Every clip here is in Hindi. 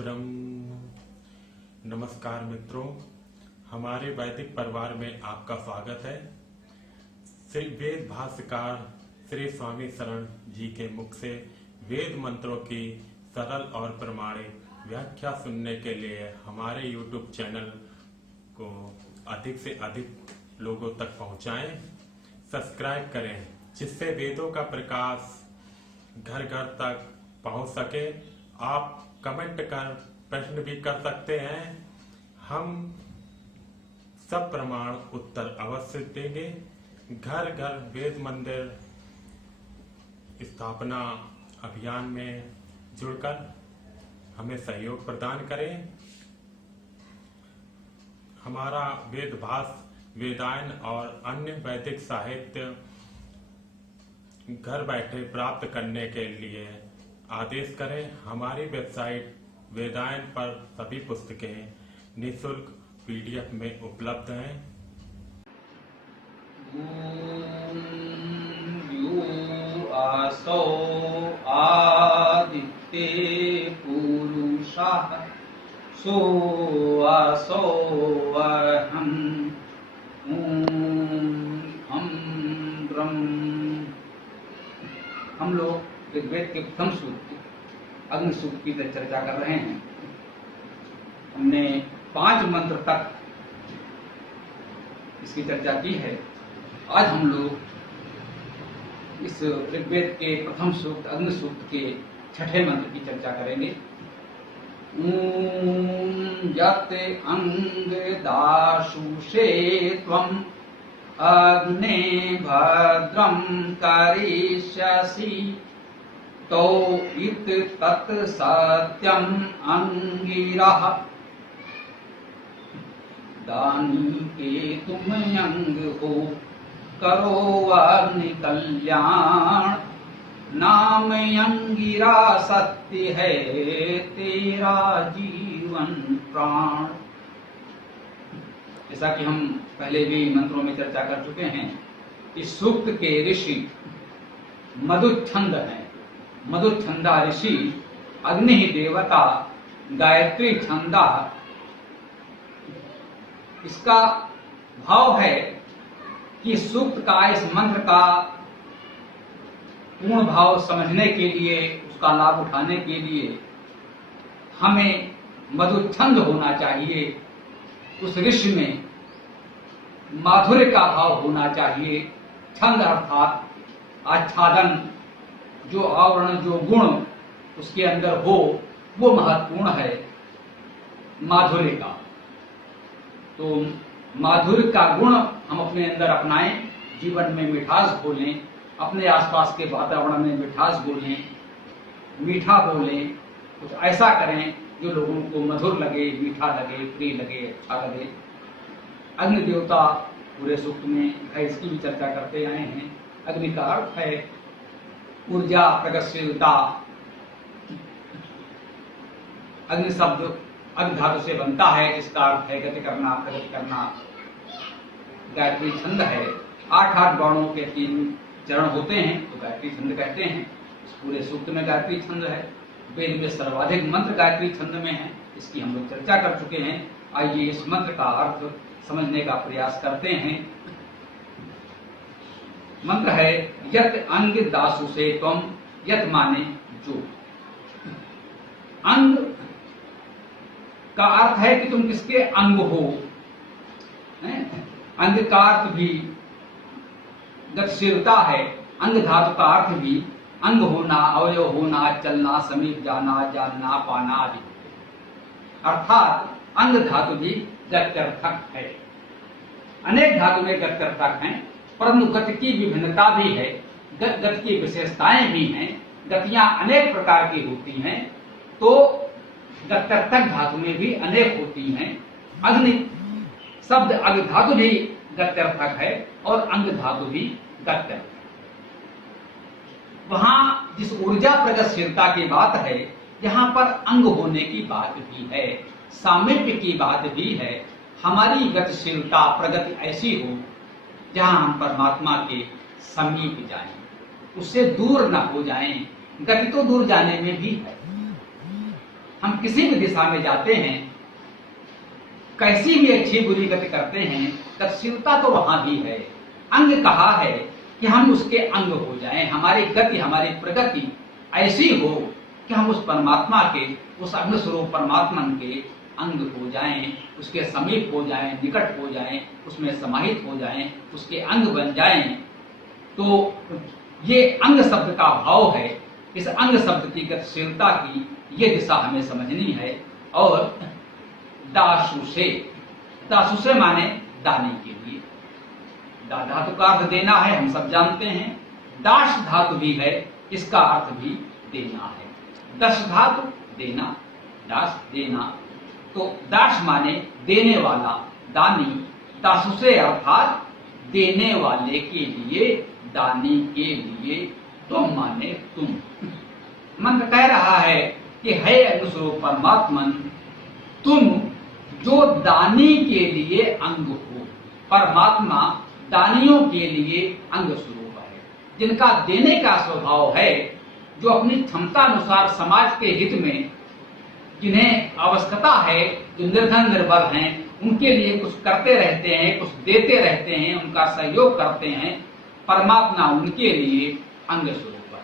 ब्रह्म। नमस्कार मित्रों, हमारे वैदिक परिवार में आपका स्वागत है। श्री वेद भाष्यकार श्री स्वामी शरण जी के मुख से वेद मंत्रों की सरल और प्रमाणिक व्याख्या सुनने के लिए हमारे YouTube चैनल को अधिक से अधिक लोगों तक पहुंचाएं, सब्सक्राइब करें, जिससे वेदों का प्रकाश घर घर तक पहुंच सके। आप कमेंट कर प्रश्न भी कर सकते हैं, हम सब प्रमाण उत्तर अवश्य देंगे। घर घर वेद मंदिर स्थापना अभियान में जुड़कर हमें सहयोग प्रदान करें। हमारा वेद भाष्य, वेदायन और अन्य वैदिक साहित्य घर बैठे प्राप्त करने के लिए आदेश करें। हमारी वेबसाइट वेदायन पर सभी पुस्तकें निःशुल्क PDF में उपलब्ध हैं। आसो आदित्य पुरुषः सो आसो अहम् हम ब्रह्म। हम लोग ऋग्वेद के प्रथम सूक्त अग्नि सूक्त की चर्चा कर रहे हैं। हमने 5 मंत्र तक इसकी चर्चा की है। आज हम लोग इस ऋग्वेद के प्रथम सूक्त अग्नि सूक्त के 6ठे मंत्र की चर्चा करेंगे। यत् अंग दाशुषे त्वम् अग्ने भद्रं करिष्यसि तो इत तत् सत्यम अंगिरः दानी के तुम अंग हो करो अग्नि कल्याण नाम अंगिरा सत्य है तेरा जीवन प्राण। जैसा कि हम पहले भी मंत्रों में चर्चा कर चुके हैं, इस सूक्त के ऋषि मधुच्छंद हैं। मधुच्छंदा ऋषि अग्नि देवता गायत्री छंदा। इसका भाव है कि सूक्त का, इस मंत्र का पूर्ण भाव समझने के लिए, उसका लाभ उठाने के लिए हमें मधुच्छंद होना चाहिए। उस ऋषि में माधुर्य का भाव होना चाहिए। छंद अर्थात आच्छादन, जो आवरण, जो गुण उसके अंदर हो, वो महत्वपूर्ण है माधुर्य का। तो माधुर्य का गुण हम अपने अंदर अपनाएं, जीवन में मिठास घोलें, अपने आसपास के वातावरण में मिठास घोलें, मीठा बोलें, कुछ ऐसा करें जो लोगों को मधुर लगे, मीठा लगे, प्रिय लगे, अच्छा लगे। अग्नि देवता पूरे सूक्त में है, इसकी भी चर्चा करते आए हैं। अग्नि का अर्थ है ऊर्जा, प्रगतिशीलता। अग्नि शब्द अग्नि धातु से बनता है, जिसका अर्थ है गति करना, प्रगति करना। गायत्री छंद है। 8 वर्णों के 3 चरण होते हैं तो गायत्री छंद कहते हैं। इस पूरे सूक्त में गायत्री छंद है। वेद में सर्वाधिक मंत्र गायत्री छंद में है, इसकी हम लोग चर्चा कर चुके हैं। आइए इस मंत्र का अर्थ समझने का प्रयास करते हैं। मंत्र है यत् अंग दासु से त्वम। यत् माने जो। अंग का अर्थ है कि तुम किसके अंग हो। अंग का अर्थ भी गतिशीलता है। अंग धातु का अर्थ भी अंग होना, अवयव होना, चलना, समीप जाना, जानना, पाना आदि। अर्थात अंग धातु भी गत्यर्थक है। अनेक धातु में गत्यर्थक हैं, परंतु गति की विभिन्नता भी है, गति की विशेषताएं भी हैं। गतियां अनेक प्रकार की होती हैं, तो गत्यर्थक धातु में भी अनेक होती हैं। अग्नि शब्द अग्नि धातु भी गत्यर्थक है और अंग धातु भी गत्यर्थक। वहां जिस ऊर्जा प्रगतिशीलता की बात है, यहाँ पर अंग होने की बात भी है, सामीप्य की बात भी है। हमारी गतिशीलता, प्रगति ऐसी हो जहां हम परमात्मा के समीप जाएं, उससे दूर न हो जाएं। गति तो दूर जाने में भी है, हम किसी भी दिशा में जाते हैं, कैसी भी अच्छी बुरी गति करते हैं, गतिशीलता तो वहां भी है। अंग कहा है कि हम उसके अंग हो जाएं, हमारी गति, हमारी प्रगति ऐसी हो कि हम उस परमात्मा के, उस अग्नि स्वरूप परमात्मा के अंग हो जाएं, उसके समीप हो जाएं, निकट हो जाएं, उसमें समाहित हो जाएं, उसके अंग बन जाएं। तो ये अंग शब्द का भाव है। इस अंग शब्द की गतिशीलता की ये दिशा हमें समझनी है। और दासु से माने दाने के लिए, धातु का अर्थ देना है, हम सब जानते हैं। दास धातु भी है, इसका अर्थ भी देना है। दश धातु देना, दास देना, तो दास माने देने वाला, दानी, दासु से अर्थात देने वाले के लिए, दानी के लिए, तुम माने तुम। मंत्र कह रहा है कि है अग्निस्वरूप परमात्मन, तुम जो दानी के लिए अंग हो। परमात्मा दानियों के लिए अंग स्वरूप है, जिनका देने का स्वभाव है, जो अपनी क्षमता अनुसार समाज के हित में, जिन्हें आवश्यकता है, जो निर्धन निर्बल हैं, उनके लिए कुछ करते रहते हैं, कुछ देते रहते हैं, उनका सहयोग करते हैं। परमात्मा उनके लिए अंग स्वरूप है।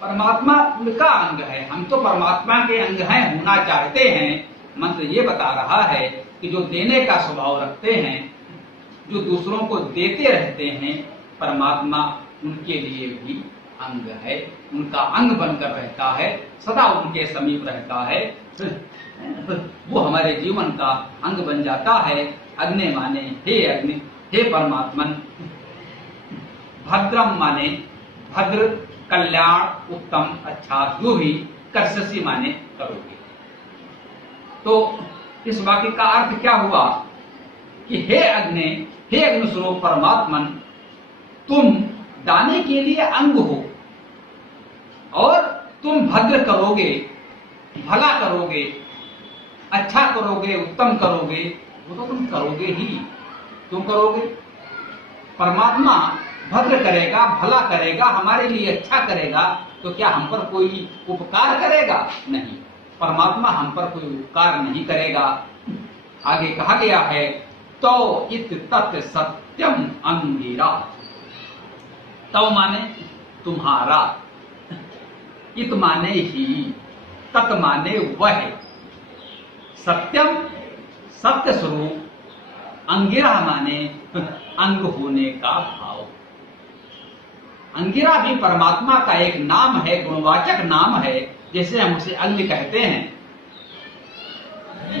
परमात्मा उनका अंग है, हम तो परमात्मा के अंग हैं, होना चाहते हैं। मंत्र ये बता रहा है कि जो देने का स्वभाव रखते हैं, जो दूसरों को देते रहते हैं, परमात्मा उनके लिए भी अंग है, उनका अंग बनकर रहता है, सदा उनके समीप रहता है। वो हमारे जीवन का अंग बन जाता है। अग्नि माने हे अग्नि, हे परमात्मन। भद्रम माने भद्र, कल्याण, उत्तम, अच्छा, जो भी। कर्षसी माने करोगे। तो इस वाक्य का अर्थ क्या हुआ कि हे अग्नि, हे अग्नि स्वरूप परमात्मन, तुम दाने के लिए अंग हो और तुम भद्र करोगे, भला करोगे, अच्छा करोगे, उत्तम करोगे। वो तो तुम करोगे ही, तुम करोगे। परमात्मा भद्र करेगा, भला करेगा, हमारे लिए अच्छा करेगा, तो क्या हम पर कोई उपकार करेगा? नहीं, परमात्मा हम पर कोई उपकार नहीं करेगा। आगे कहा गया है, तो इत तत् सत्यम अंगिरा। तो माने तुम्हारा, इत माने ही, तत् माने वह, सत्यम सत्य स्वरूप, अंगिरा माने अंग होने का भाव। अंगिरा भी परमात्मा का एक नाम है, गुणवाचक नाम है। जैसे हम उसे अग्नि कहते हैं,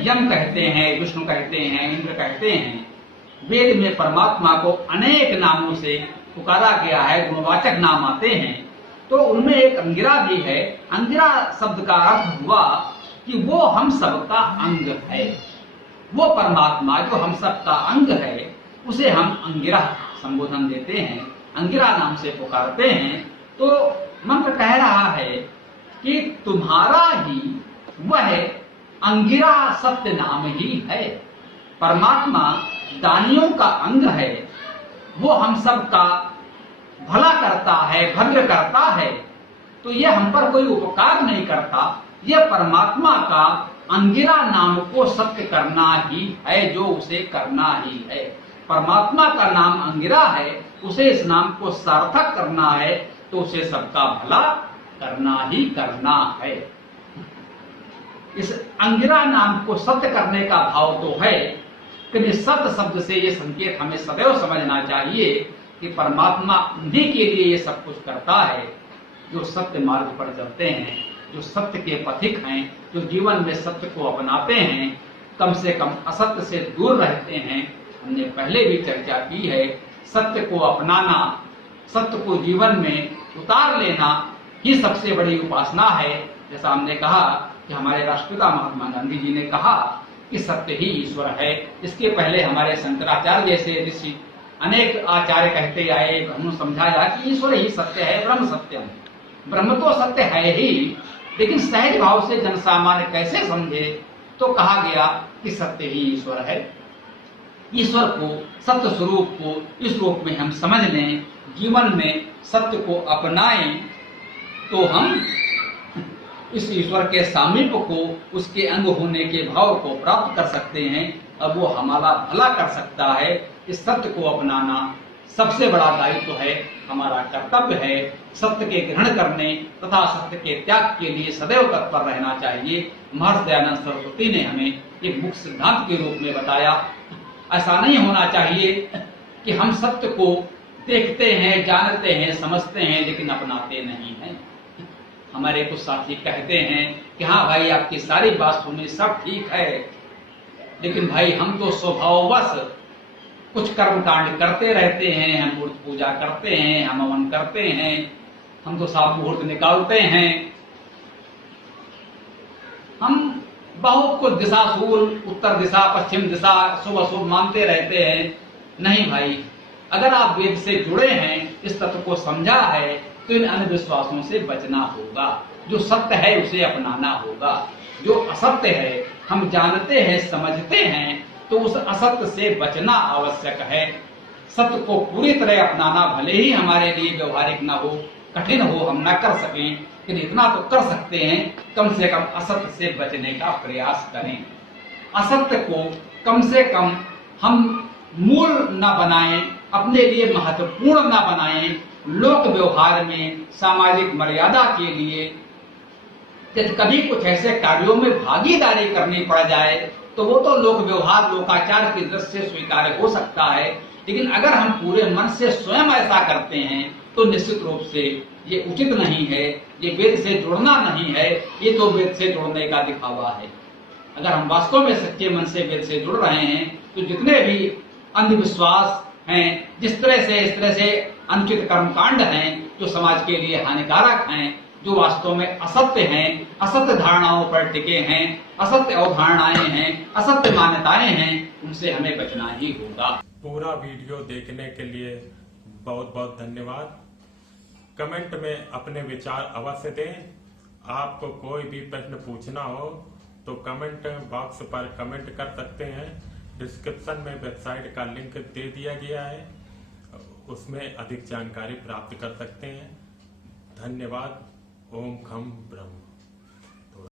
यम कहते हैं, विष्णु कहते हैं, इंद्र कहते हैं। वेद में परमात्मा को अनेक नामों से पुकारा गया है, गुणवाचक नाम आते हैं। तो उनमें एक अंगिरा भी है। अंगिरा शब्द का अर्थ हुआ कि वो हम सबका अंग है। वो परमात्मा जो हम सबका अंग है, उसे हम अंगिरा संबोधन देते हैं, अंगिरा नाम से पुकारते हैं। तो मंत्र कह रहा है कि तुम्हारा ही वह अंगिरा सत्य नाम ही है। परमात्मा दानियों का अंग है, वो हम सबका भला करता है, भद्र करता है। तो यह हम पर कोई उपकार नहीं करता, यह परमात्मा का अंगिरा नाम को सत्य करना ही है, जो उसे करना ही है। परमात्मा का नाम अंगिरा है, उसे इस नाम को सार्थक करना है, तो उसे सबका भला करना ही करना है। इस अंगिरा नाम को सत्य करने का भाव तो है, कि सत्य शब्द से ये संकेत हमें सदैव समझना चाहिए कि परमात्मा उन्हीं के लिए ये सब कुछ करता है, जो सत्य मार्ग पर चलते हैं, जो सत्य के पथिक हैं, जो जीवन में सत्य को अपनाते हैं, कम से कम असत्य से दूर रहते हैं। हमने पहले भी चर्चा की है, सत्य को अपनाना, सत्य को जीवन में उतार लेना ही सबसे बड़ी उपासना है। जैसा हमने कहा कि हमारे राष्ट्रपिता महात्मा गांधी जी ने कहा कि सत्य ही ईश्वर है। इसके पहले हमारे शंकराचार्य जैसे ऋषि अनेक आचार्य कहते आए, उन्होंने समझाया कि ईश्वर ही सत्य है, ब्रह्म सत्यम। ब्रह्म तो सत्य है ही, लेकिन सहज भाव से जनसामान्य कैसे समझे? तो कहा गया कि सत्य ही ईश्वर है। ईश्वर को, सत्य स्वरूप को इस रूप में हम समझ लें, जीवन में सत्य को अपनाएं, तो हम इस ईश्वर के सामीप्य को, उसके अंग होने के भाव को प्राप्त कर सकते हैं। अब वो हमारा भला कर सकता है। इस सत्य को अपनाना सबसे बड़ा दायित्व है, हमारा कर्तव्य है। सत्य के ग्रहण करने तथा सत्य के त्याग के लिए सदैव तत्पर रहना चाहिए। महर्षि दयानंद सरस्वती ने हमें एक मुख्य सिद्धांत के रूप में बताया। ऐसा नहीं होना चाहिए कि हम सत्य को देखते हैं, जानते हैं, समझते हैं, लेकिन अपनाते नहीं हैं। हमारे कुछ साथी कहते हैं कि हाँ भाई, आपकी सारी बात सुनी, सब ठीक है, लेकिन भाई हम तो स्वभाववश कुछ कर्म कांड करते रहते हैं। हम मूर्ति पूजा करते हैं, हम हवन करते हैं, हम तो सात मुहूर्त निकालते हैं, हम बहुत कुछ दिशाशूल, उत्तर दिशा, पश्चिम दिशा, शुभ अशुभ मानते रहते हैं। नहीं भाई, अगर आप वेद से जुड़े हैं, इस तत्व को समझा है, तो इन अंधविश्वासों से बचना होगा। जो सत्य है उसे अपनाना होगा। जो असत्य है, हम जानते हैं, समझते हैं, तो उस असत्य से बचना आवश्यक है। सत्य को पूरी तरह अपनाना भले ही हमारे लिए व्यवहारिक न हो, कठिन हो, हम न कर सकें, लेकिन इतना तो कर सकते हैं, कम से कम असत्य से बचने का प्रयास करें। असत्य को कम से कम हम मूल न बनाएं, अपने लिए महत्वपूर्ण न बनाएं। लोक व्यवहार में, सामाजिक मर्यादा के लिए यदि कभी कुछ ऐसे कार्यों में भागीदारी करनी पड़ जाए, तो वो तो लोक व्यवहार, लोकाचार की दृष्टि से स्वीकार्य हो सकता है। लेकिन अगर हम पूरे मन से स्वयं ऐसा करते हैं, तो निश्चित रूप से ये उचित नहीं है, ये वेद से जुड़ना नहीं है, ये तो वेद से जुड़ने का दिखावा है। अगर हम वास्तव में सच्चे मन से वेद से जुड़ रहे हैं, तो जितने भी अंधविश्वास हैं, इस तरह से अनुचित कर्मकांड हैं, जो समाज के लिए हानिकारक हैं, जो वास्तव में असत्य हैं, असत्य धारणाओं पर टिके हैं, असत्य अवधारणाएं हैं, असत्य मान्यताएं हैं, उनसे हमें बचना ही होगा। पूरा वीडियो देखने के लिए बहुत बहुत धन्यवाद। कमेंट में अपने विचार अवश्य दें। आपको कोई भी प्रश्न पूछना हो तो कमेंट बॉक्स पर कमेंट कर सकते हैं। डिस्क्रिप्शन में वेबसाइट का लिंक दे दिया गया है, उसमें अधिक जानकारी प्राप्त कर सकते हैं। धन्यवाद। ओम खम ब्रह्म।